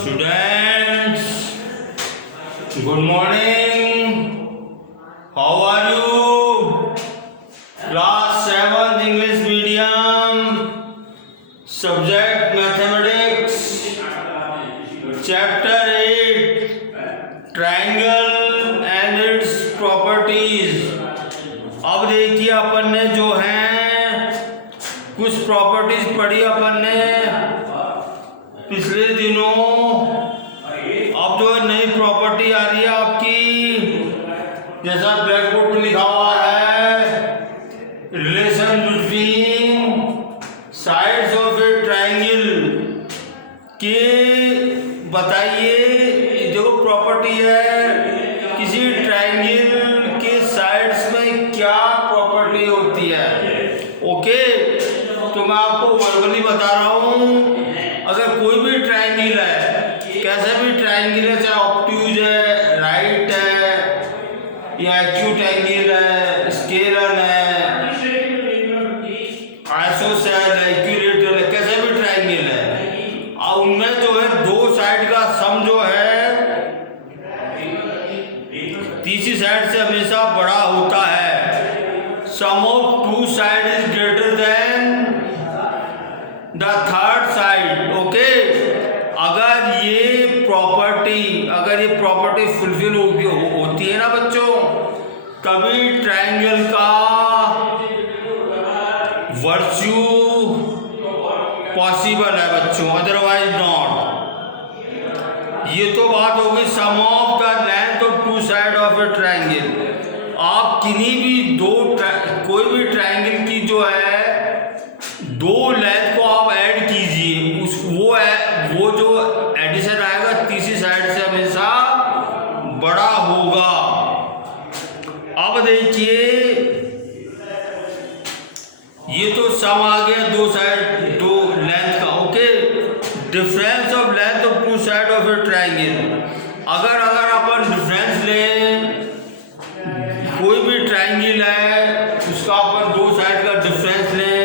students, good morning. How are you? Class 7th English medium, subject mathematics, chapter 8, triangle and its properties. अब देखिए अपन ने जो है कुछ प्रॉपर्टीज पढ़ी अपन ने पिछले दिनों। अब जो नई प्रॉपर्टी आ रही है आपकी, जैसा ब्लैक बोर्ड में लिखा हुआ है, relation between sides of a triangle के बताइए। जो प्रॉपर्टी है किसी ट्रायंगल के साइड्स में क्या प्रॉपर्टी होती है। ओके, तो मैं आपको वर्बली बता रहा हूँ। अगर कोई भी ट्रायंगल है, कैसे भी ट्रायंगल है, चाहे ऑब्ट्यूज है, राइट है, या एक्यूट एंगल है, स्केलर है, आइसोसेल है, इक्विलेटरल है, कैसे भी ट्रायंगल है, और उनमें जो है दो साइड का सम जो है तीसरी साइड से हमेशा बड़ा होता है। Sum of two side is greater than the third side. Okay, अगर ये प्रॉपर्टी फुलफिल होती है ना बच्चों, तभी ट्रायंगल का वर्च्यू पॉसिबल है बच्चों, अदरवाइज नॉट। ये तो बात होगी sum of the length of two side of a triangle. आप किन्हीं भी कोई भी ट्रायंगल की जो है दो लेंथ को आप ऐड कीजिए, वो जो एडिशन आएगा तीसरी साइड से हमेशा बड़ा होगा। अब देखिए, ये तो सम आ गया दो लेंथ का। Okay, difference of length of two side of a triangle. अगर अपन डिफरेंस लें, कोई भी ट्रायंगल है उसका अपन दो साइड का डिफरेंस लें,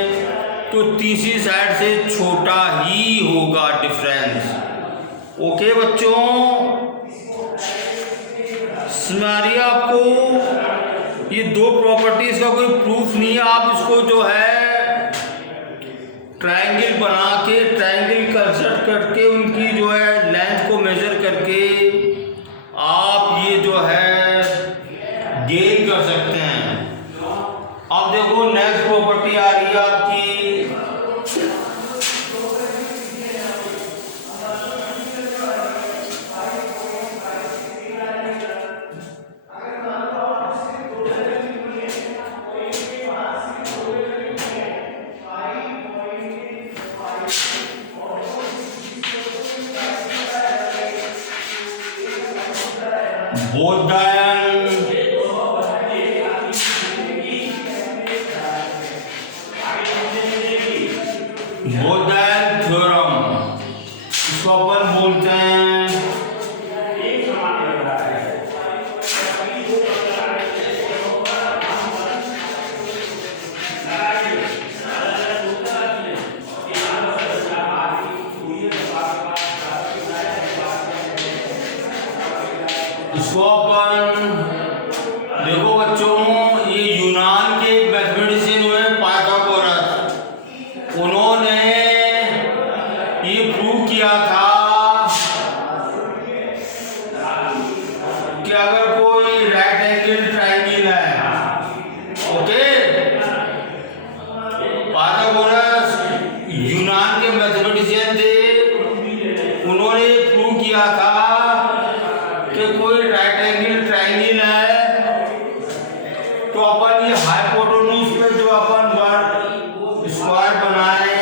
तो तीसरी साइड से छोटा ही होगा डिफरेंस। ओके बच्चों, समझ आपको। ये दो प्रॉपर्टीज का कोई प्रूफ नहीं है। आप इसको जो है ट्रायंगल बना के, ट्रायंगल कंस्ट्रक्ट करके, उनकी जो है लेंथ को मेजर करके आप ये जो है गेन कर सकते हैं। अब देखो नेक्स्ट प्रॉपर्टी आ रही है आपकी, both the थ्योरम, इसको अपन बोलते हैं देखो बच्चों, ये यूनान के एक मैथमेटिशियन हुए पाइथागोरस। उन्होंने ये प्रूव किया था कि अगर कोई राइट एंगल ट्रायंगल है, ओके, पाइथागोरस यूनान के मैथमेटिशियन थे। उन्होंने प्रूव किया था कि कोई राइट एंगल ट्रायंगल है, तो अपन ये हाइपोटेन्यूज पे जो अपन स्क्वायर बनाए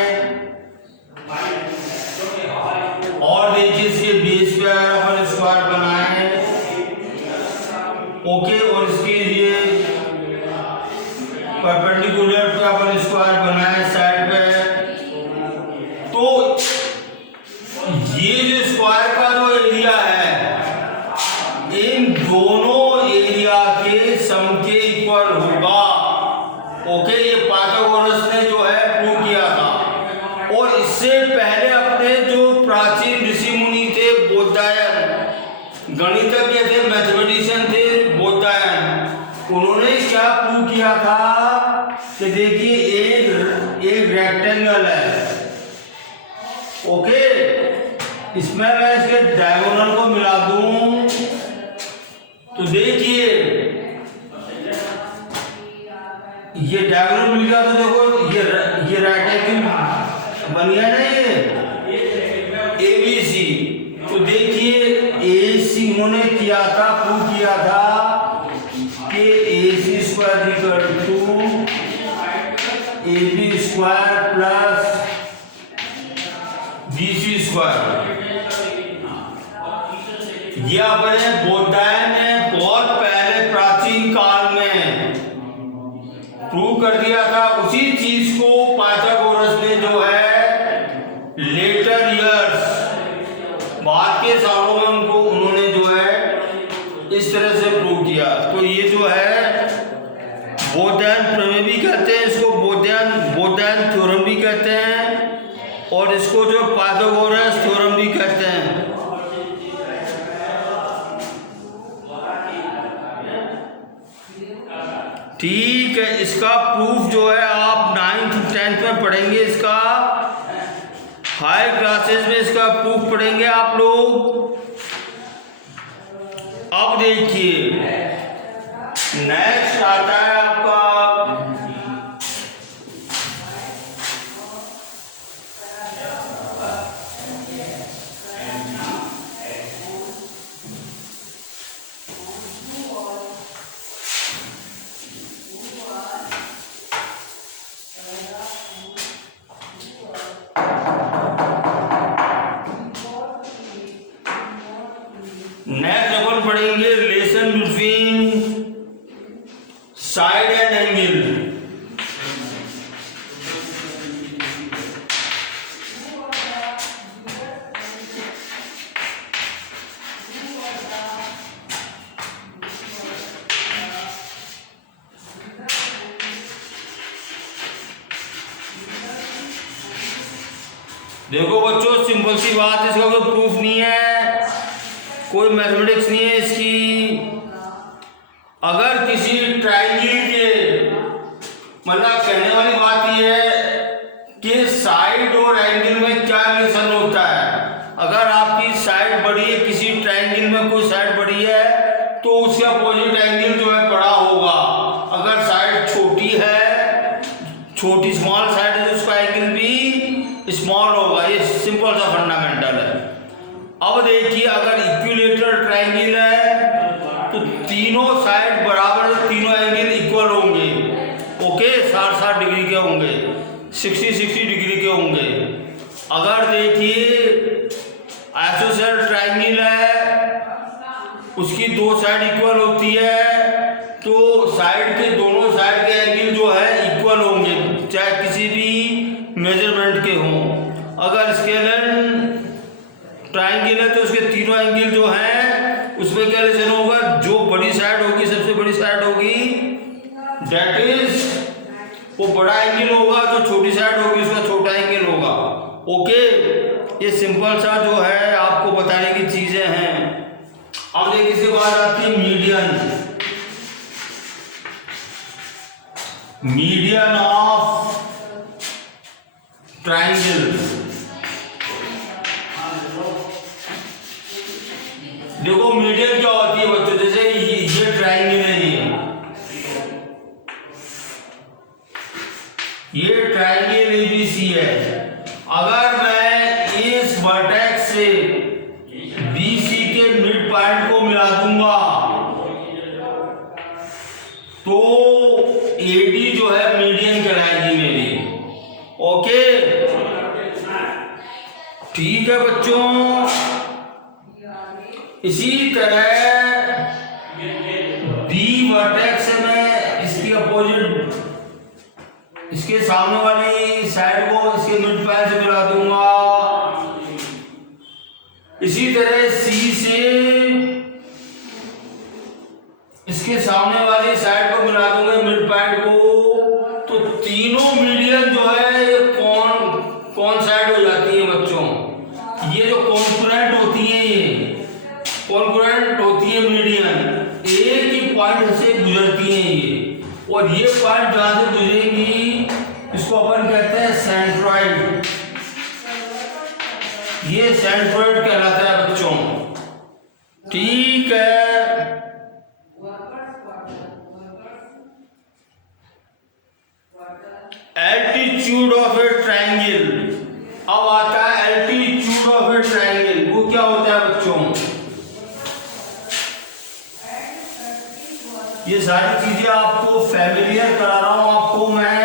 गणितज्ञ थे, मैथमेटिशियन थे बोधायन। उन्होंने क्या प्रूव किया था कि देखिए एक रेक्टेंगल है, ओके, इसमें मैं इसके डायगोनल को मिला दूं तो देखिए ये डायगोनल मिल गया, तो देखो ये राइट एंगल बन गया ना, ये ABC। तो देखिए AC उन्होंने किया था, प्रूव किया था कि AC square equal to AB square plus BC square. ये अपने बोधायन ने बहुत पहले प्राचीन काल में प्रूव कर दिया था। उसी चीज को पाइथागोरस ने जो है लेटर ईयर्स, बाद के सालों में उन्होंने जो है इस तरह से प्रूव किया। तो ये जो है बोधायन प्रमेय भी कहते हैं, इसको बोधायन थ्योरम भी कहते हैं, और इसको जो पाइथागोरस थ्योरम भी कहते हैं। ठीक है, इसका प्रूफ जो है आप 9th 10th में पढ़ेंगे, इसका हायर क्लासेस में इसका प्रूफ पढ़ेंगे आप लोग। अब देखिए नेक्स्ट आता है आपका पढ़ेंगे relation between side and angle. देखो बच्चों, सिंपल सी बात, इसका कोई प्रूफ नहीं है, कोई मैथमेटिक्स नहीं है इसकी। अगर किसी ट्रायंगल के, मतलब कहने वाली बात यह है कि साइड और एंगल में क्या रिलेशन होता है। अगर आपकी साइड बड़ी है, किसी ट्रायंगल में कोई साइड बड़ी है तो उसका अपोजिट एंगल जो है बड़ा होगा। अगर साइड छोटी है, छोटी स्मॉल साइड है, तो उसका एंगल भी स्मॉल होगा। ये सिंपल सा फंडामेंटल है। अब देखिए, अगर इक्विलेटरल ट्रायंगल है तो तीनों साइड बराबर, तीनों एंगल इक्वल होंगे, ओके, 60-60 डिग्री के होंगे, 60-60 डिग्री के होंगे। अगर देखिए आइसोसेलेस ट्रायंगल है, उसकी दो साइड इक्वल होती है, तो साइड के दोनों साइड के एंगल जो है इक्वल होंगे, चाहे किसी भी मेजरमेंट के हों। अगर स्केलर ट्रायंगल है तो उसके तीनों एंगल जो हैं उसमें क्या रिलेशन होगा, जो बड़ी साइड होगी, सबसे बड़ी साइड होगी, दैट इज वो बड़ा एंगल होगा, जो छोटी साइड होगी उसका छोटा एंगल होगा, ओके। ये सिंपल सा जो है आपको बताने की चीजें हैं। अब देखिए, इसके बाद आती है मीडियन ऑफ ट्रायंगल। देखो मीडियन क्या होती है बच्चों, जैसे ये ट्रायंगल है, ये ट्रायंगल ABC है। अगर मैं इस वर्टेक्स से BC के मिड पॉइंट को मिला दूंगा तो AD जो है मीडियन कहलाएगी मेरी, ओके। ठीक है बच्चों, इसी तरह B वर्टेक्स में इसकी अपोजिट, इसके सामने वाली साइड को इसके मिड पॉइंट से मिला दूंगा। इसी तरह C से इसके सामने वाली साइड को मिला दूंगा मिड पॉइंट को, तो तीनों मीडियन जो है ये कौन साइड हो जाती है बच्चों, ये जो कॉन्फ्रेंट होती है ये, कॉन्ग्रुएंट होती है मीडियन, एक ही पॉइंट से गुजरती हैं ये, और ये पॉइंट जहां से गुजरेगी इसको अपन कहते हैं सेंट्रॉइड। ये सेंट्रॉइड कहलाता है बच्चों, ठीक है। एल्टीट्यूड ऑफ ए ट्रायंगल, अब आता है एल्टीट्यूड ऑफ ए ट्रायंगल, वो क्या होता है बच्चों? ये सारी चीजें आपको फैमिलियर करा रहा हूं आपको मैं।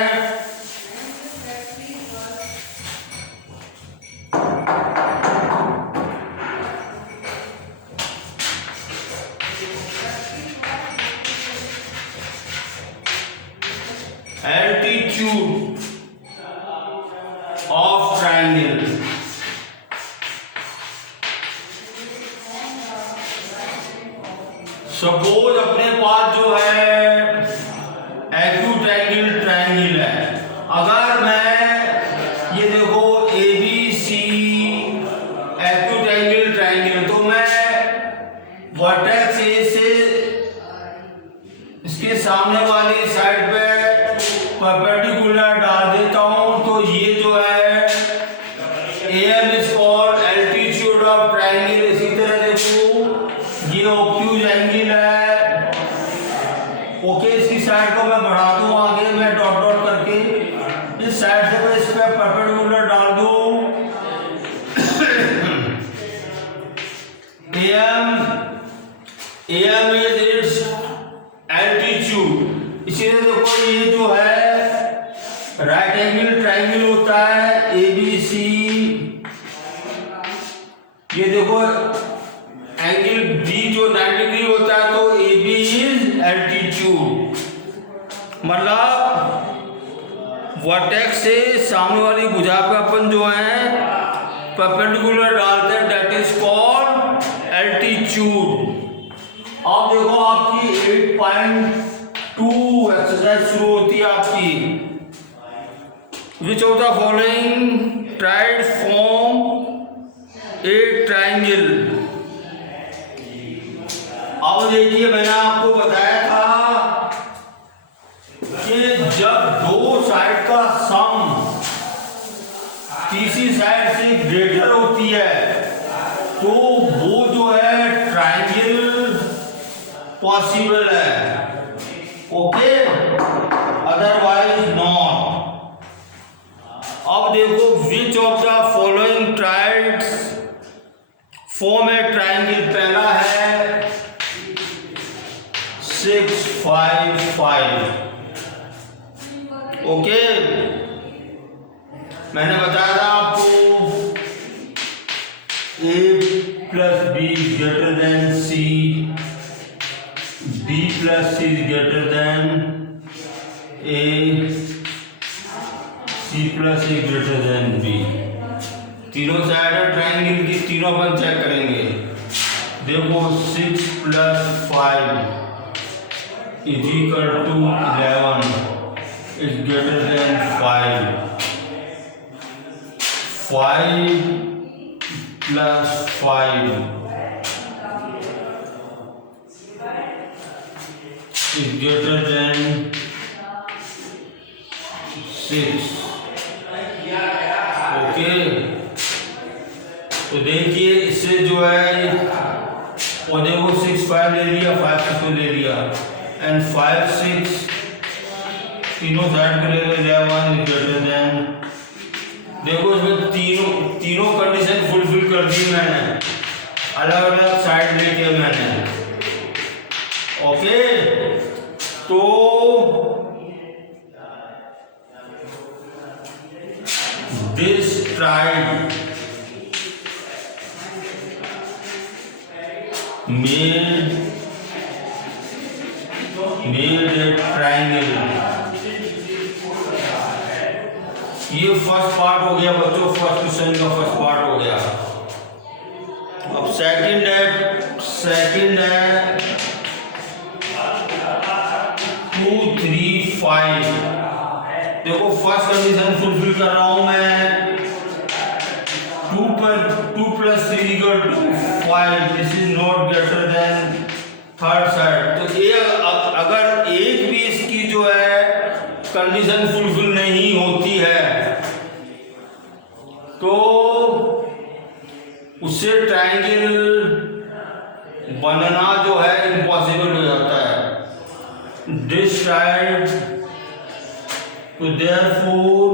एल्टीट्यूड ऑफ ट्रायंगल, सपोज अपने पास जो है एक्यूट एंगल ट्रायंगल है, अगर मैं ये देखो ABC एक्यूट एंगल ट्रायंगल, तो मैं वर्टेक्स ए से इसके सामने वाली साइड पे परपेंडिकुलर डाल देता हूं, तो ये जो है AM is called altitude of triangle. इसी तरह देखो ये ऑब्ट्यूज एंगल है, ओके, इसकी साइड को मैं बढ़ा दूं आगे, मैं डॉट डॉट करके इस साइड से मैं इस पे परपेंडिकुलर डाल दूं, AM इज इट्स एल्टीट्यूड। इसी तरह देखो ये जो है राइट एंगल ट्रायंगल होता है ABC, ये देखो एंगल B जो 90 डिग्री होता है, तो AB इज एल्टीट्यूड, मतलब वर्टेक्स से सामने वाली भुजा पे अपन जो है परपेंडिकुलर डालते हैं, दैट इज कॉल्ड एल्टीट्यूड। अब देखो आपकी 8.2 एक्सरसाइज शुरू होती है आपकी। Which of the following tried form a triangle? अब देखिए मैंने आपको बताया था कि जब दो साइड का सम तीसरी साइड से ग्रेटर होती है तो वो जो है ट्रायंगल पॉसिबल है, ओके, अदरवाइज नॉट। अब देखो which of the following triads form A triangle, पहला है 6 5 5, ओके, मैंने बताया था आपको A plus B greater than C, B plus C is greater than A, C plus A greater than B। तीनों side है ट्रायंगल की, तीनों अपन चेक करेंगे। देखो 6 plus 5 is equal to 11 is greater than 5, 5 plus 5 is greater than 6, okay. तो देखिए इससे जो है वो देखो 6 5 ले लिया, 5 6 ले लिया, एंड 5 6 तीनों साइड पे ले लो, 11 इज ग्रेटर देन। देखो इसमें तीनों कंडीशन फुलफिल कर दी मैंने, अलग अलग साइड लेके मैंने, ओके। तो this triad made a triangle। ये फर्स्ट पार्ट हो गया बच्चों, फर्स्ट क्वेश्चन का फर्स्ट पार्ट हो गया। अब सेकंड है 2 3 5। देखो फर्स्ट कंडीशन फुलफिल कर रहा हूं मैं, 2 पर 2 plus 3 equal to 5. This is not greater than third side. तो ये अगर एक भी इसकी जो है कंडीशन फुलफिल नहीं होती है तो उससे ट्रायंगल बनना जो है इम्पॉसिबल हो जाता है। दिस साइड, तो therefore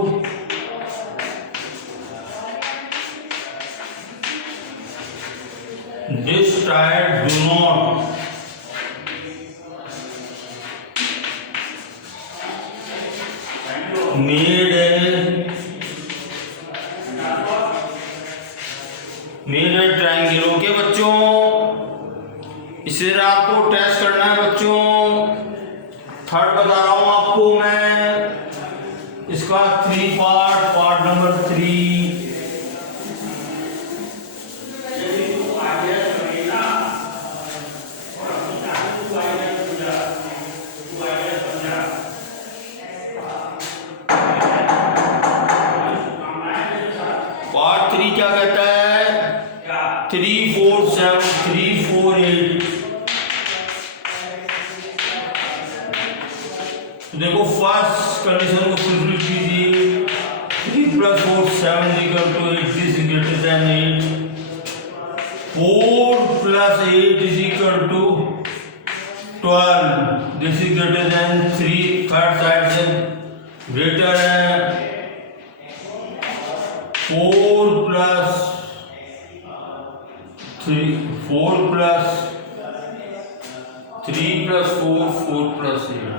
this side do not made a triangle। Okay बच्चों, इसे आपको टेस्ट करना है बच्चों। थर्ड बता रहा हूं आपको मैं, इसका 3 पार्ट नंबर 3। क्या कहता है 3 4 7 3 4 8। देखो फर्स्ट कंडीशन को फुलफिल कीजिए। 3 + 4 7 = 8, this is greater then 8। 4 + 8 = 12, this is greater then 3। Third side से ग्रेटर है। 4 + 3 4 + 3 + 4 4 + 8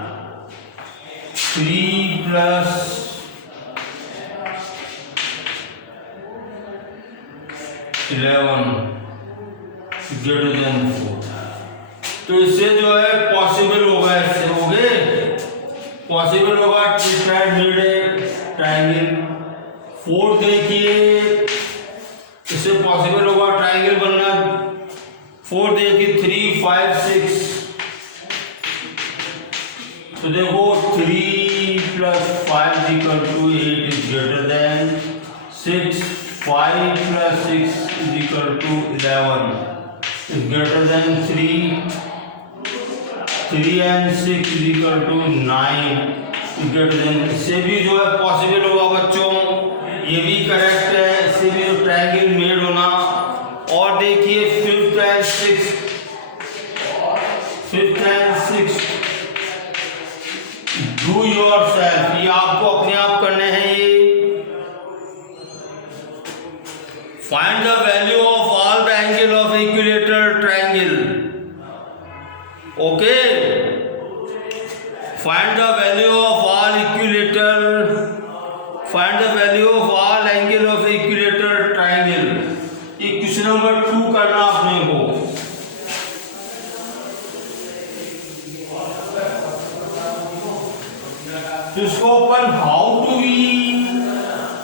3 + 11 ग्रेटर देन 4। तो इससे जो है पॉसिबल होगा, इससे हो गए पॉसिबल होगा ट्रायंगल। 4 देखिए, इससे पॉसिबल होगा ट्रायंगल बनना। 4 देखिए 3 5 6। तो देखो 3 + 5 = 8 is greater then 6। 5 + 6 = 11 is greater then 3। 3 and 6 = 9 is greater then. इससे भी जो है पॉसिबल होगा बच्चों, ये भी करेक्ट है। इससे भी ट्रायंगल मेड होना। और देखिए 5th and 6th do yourself, ये आपको अपने आप करने हैं। ये find the value of all the angle of equilateral triangle. Okay, find the value of all find the value of all angle of equilateral triangle. ये क्वेश्चन नंबर 2 करना अपने को। इसको अपन हाउ टू बी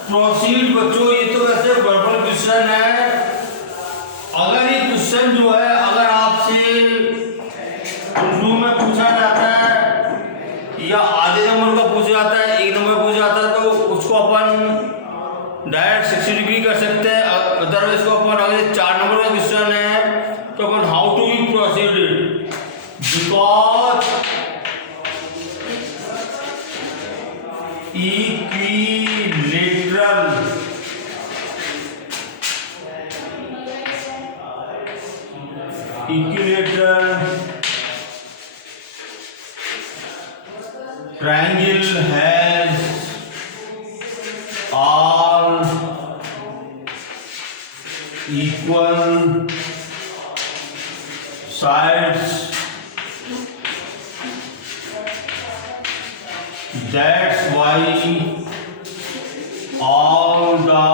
प्रोसीड बच्चों, ये तो वैसे वर्बल क्वेश्चन है। अगर ये क्वेश्चन जो है अगर आपसे इंटरव्यू में पूछा जाता है या आधे नंबर का पूछा जाता है, 1 नंबर पूछा जाता है, तो उसको अपन डायरेक्ट 60 डिग्री कर सकते हैं। अदरवाइज इसको अपन अगर 4 नंबर का क्वेश्चन है तो अपन how to be proceeded, because equilateral triangle has all equal sides, that's why all the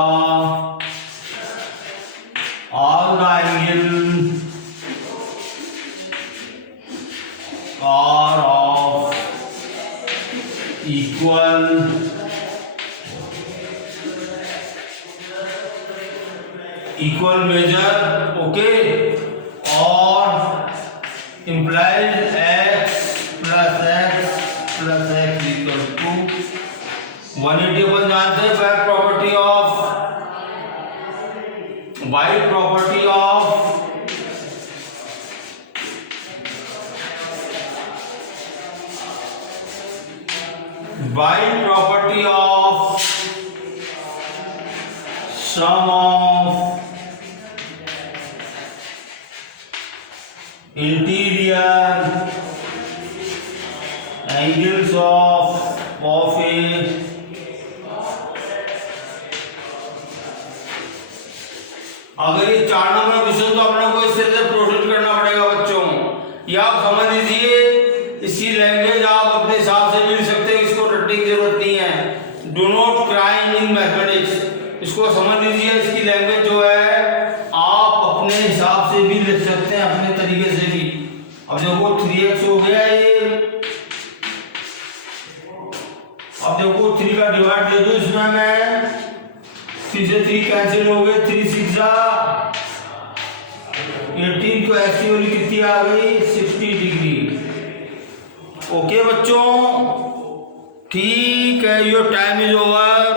angle are of equal measure, okay, or implies x plus x plus x equal to 180। अपन जानते हैं back property of by property of sum of interior angles of a अगर ये 4 number question तो अपने को इस तरह से प्रोसीड करना पड़ेगा बच्चों। ये आप समझ लीजिए, इसकी लैंग्वेज आप अपने हिसाब से भी लिख सकते हैं, इसको रटने की जरूरत नहीं है। Do not cry in mathematics, इसको समझ लीजिए। इसकी लैंग्वेज जो है आप अपने हिसाब से भी लिख सकते हैं, अपने तरीके से भी। अब देखो 3x हो गया ये, अब देखो 3 का डिवाइड दे दो इसमें मैं, 3 से 3 कैंसिल हो गए, 3 6 जा 18, तो ऐसी वाली कितनी आ गई 60 डिग्री। ओके बच्चों, ठीक है, योर टाइम इज ओवर।